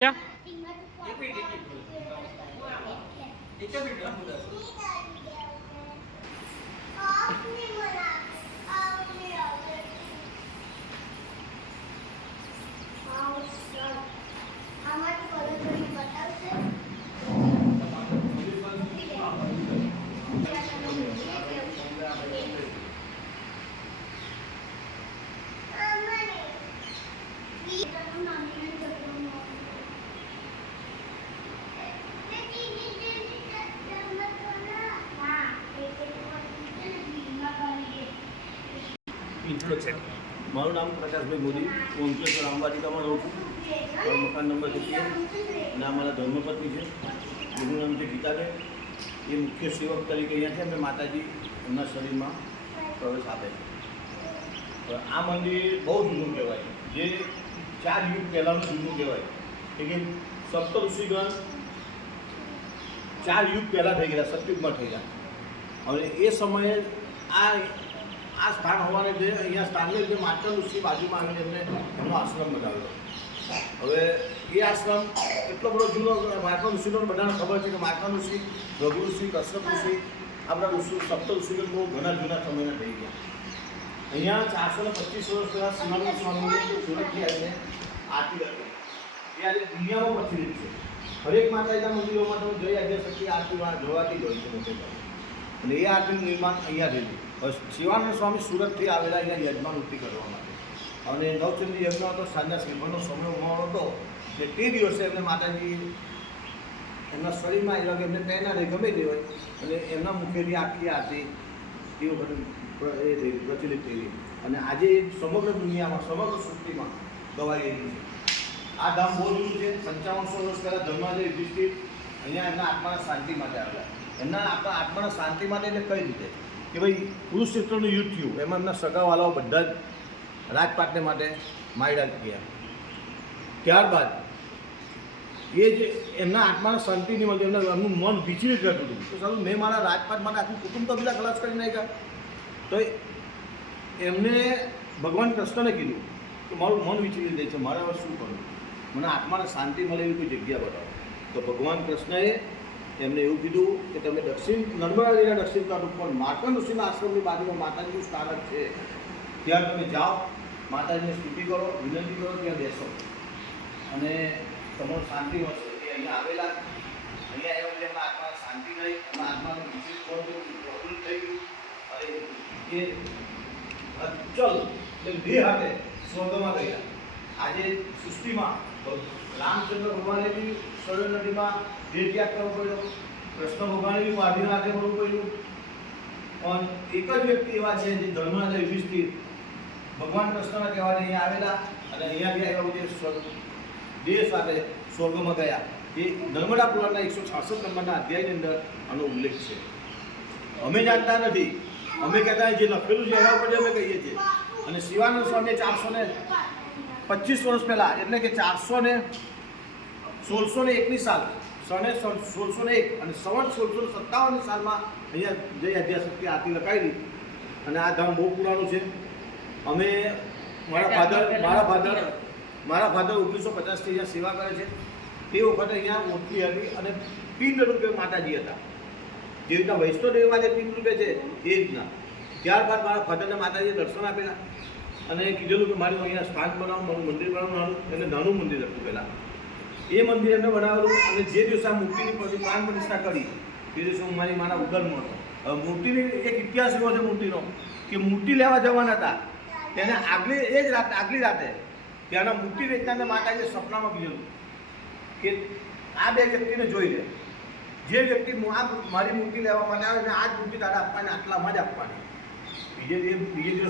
क्या इंट्रोडक्शन मारू नाम प्रकाश भाई मोदी हूँ अंकलेश्वर आंबालिका में रहूँ छूँ मकान नंबर 21 અને અમારા ધર્મપત્ની છે એનું નામ છે ગીતાબેન એ મુખ્ય સેવક તરીકે અહીંયા છે અને માતાજી એમના શરીરમાં પ્રવેશ આપે છે આ મંદિર બહુ જૂનું કહેવાય જે 4 યુગ પહેલાંનું જૂનું કહેવાય કે સપ્ત ઋષિગણ 4 યુગ પહેલાં થઈ ગયા સતયુગમાં થઈ ગયા હવે એ સમયે આ સ્થાન હોવાને લીધે અહીંયા સ્થાનને લીધે માતર ઋષિ બાજુમાં આવીને એમનો આશ્રમ બનાવેલો હવે એ આશ્રમ એટલો બધો જૂનો માતર ઋષિનો બધાને ખબર છે કે માતર ઋષિ રઘુ ઋષિ કશ્યપ ઋષિ આપણા ઋષિ સપ્ત ઋષિગણ બહુ ઘણા જૂના સમયના થઈ ગયા અહીંયા 425 વર્ષ પહેલાં શિવાનંદ સ્વામીની સુરતથી આવીને આરતી હતી એ આજે દુનિયામાં પ્રચલિત છે હરેક માતાજીના મંદિરોમાં તમે જઈ આદ્યશક્તિ આરતી જોવાતી જ હોય છે મોટે ભાગે અને એ આરતીનું નિર્માણ અહીંયા થયેલું શિવાનંદ સ્વામી સુરતથી આવેલા અહીંયા યજમાનવૃત્તિ કરવા માટે અને નવચંડી યજ્ઞ હતો સાંજના શ્રીફળનો સમય ઉમાણો હતો એટલે તે દિવસે એમને માતાજી એમના શરીરમાં આવ્યા કે એમને પહેના રહે ગમે તે હોય અને એમના મુખેથી આખી આરતી એ વખતે પ્રચલિત થયેલી અને આજે સમગ્ર દુનિયામાં સમગ્ર સૃષ્ટિમાં ગવાઈ રહી છે આ ધામ બહુ જૂનું છે 5500 વર્ષ પહેલાં ધર્માજય યુધિષ્ઠિર અહીંયા એમના આત્માના શાંતિ માટે આવેલા એમના આપણા આત્માના શાંતિ માટે એટલે કઈ રીતે કે ભાઈ કુરુક્ષેત્રનું યુદ્ધ થયું એમાં એમના સગાવાલાઓ બધા જ રાજપાટને માટે માર્યા ગયા ત્યારબાદ એ જે એમના આત્માના શાંતિની મળે એમનું મન વિચલિત રહેતું હતું તો સારું મેં મારા રાજપાટ માટે આખું કુટુંબ તો બધા ખલાસ કરી નાખ્યા તો એમને ભગવાન કૃષ્ણને કીધું કે મારું મન વિચલિત જાય છે મારે હવે શું કરવું મને આત્માને શાંતિ મળે એવી કોઈ જગ્યા બતાવો તો ભગવાન કૃષ્ણએ એમને એવું કીધું કે તમે દક્ષિણ નર્મદા નદીના દક્ષિણ તટ ઉપર માતર ઋષિના આશ્રમની બાજુમાં માતાજીનું સ્થાનક છે ત્યાં તમે જાઓ માતાજીને સ્તુતિ કરો વિનંતી કરો ત્યાં બેસો અને તમારું શાંતિ મળશે એ અહીંયા આવેલા અહીંયા એવું છે એમના આત્મા શાંતિ નહીં એમના આત્માનું વિચલિત પ્રફુલ્લિત થઈ ગયું અને એ અચલ એટલે દેહ હાથે સ્વર્ગમાં ગયા આજે સૃષ્ટિમાં રામચંદ્ર ભગવાને બી સરોજ નદીમાં દેહ ત્યાગ કરવો પડ્યો કૃષ્ણ ભગવાને બી માધીના હાથે મળવું પડ્યું પણ એક જ વ્યક્તિ એવા છે જે ધર્મના યુધિષ્ઠિર ભગવાન કૃષ્ણના કહેવાને અહીંયા આવેલા અને અહીંયાથી આવ્યા જે દેહ સાથે સ્વર્ગમાં ગયા એ નર્મદા પુરાણના 166 નંબરના અધ્યાયની અંદર આનો ઉલ્લેખ છે અમે જાણતા નથી અમે કહેતા જે લખેલું છે એના ઉપર અમે કહીએ છીએ અને શિવાનંદ સ્વામીએ 425 વર્ષ પહેલાં એટલે કે 1601ની સાલ સને 1601 અને સંવત 1657ની સાલમાં અહીંયા જઈ આદ્યશક્તિ આરતી લખાયેલી અને આ ધામ બહુ પુરાણું છે અમે મારા ફાધર 1950થી અહીંયા સેવા કરે છે તે વખતે અહીંયા ઓટલી હતી અને પિંડ રૂપે માતાજી હતા જે રીતના વૈષ્ણોદેવીમાં જે પિંડ રૂપે છે એ રીતના ત્યારબાદ મારા ફાધરને માતાજીએ દર્શન આપેલા અને કીધેલું કે મારું અહીંયા સ્થાન બનાવું મારું મંદિર બનાવવાનું એટલે નાનું મંદિર હતું પહેલાં એ મંદિર એમને બનાવેલું અને જે દિવસે આ મૂર્તિની પ્રાણ પ્રતિષ્ઠા કરી તે દિવસે હું મારી મારા ઉદરમાં હતો હવે મૂર્તિની એક ઇતિહાસ એવો છે મૂર્તિનો કે મૂર્તિ લેવા જવાના હતા તેને આગલી રાતે ત્યાંના મૂર્તિ વેચનારને માતાજીએ સપનામાં કીધેલું કે આ બે વ્યક્તિને જોઈ લે જે વ્યક્તિ મારી મૂર્તિ લેવા માટે આવે ને આ જ મૂર્તિ તારે આપવાની આટલામાં જ આપવાની બીજે દિવસ